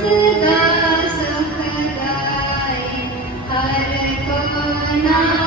सदा सुखदाई हर को ना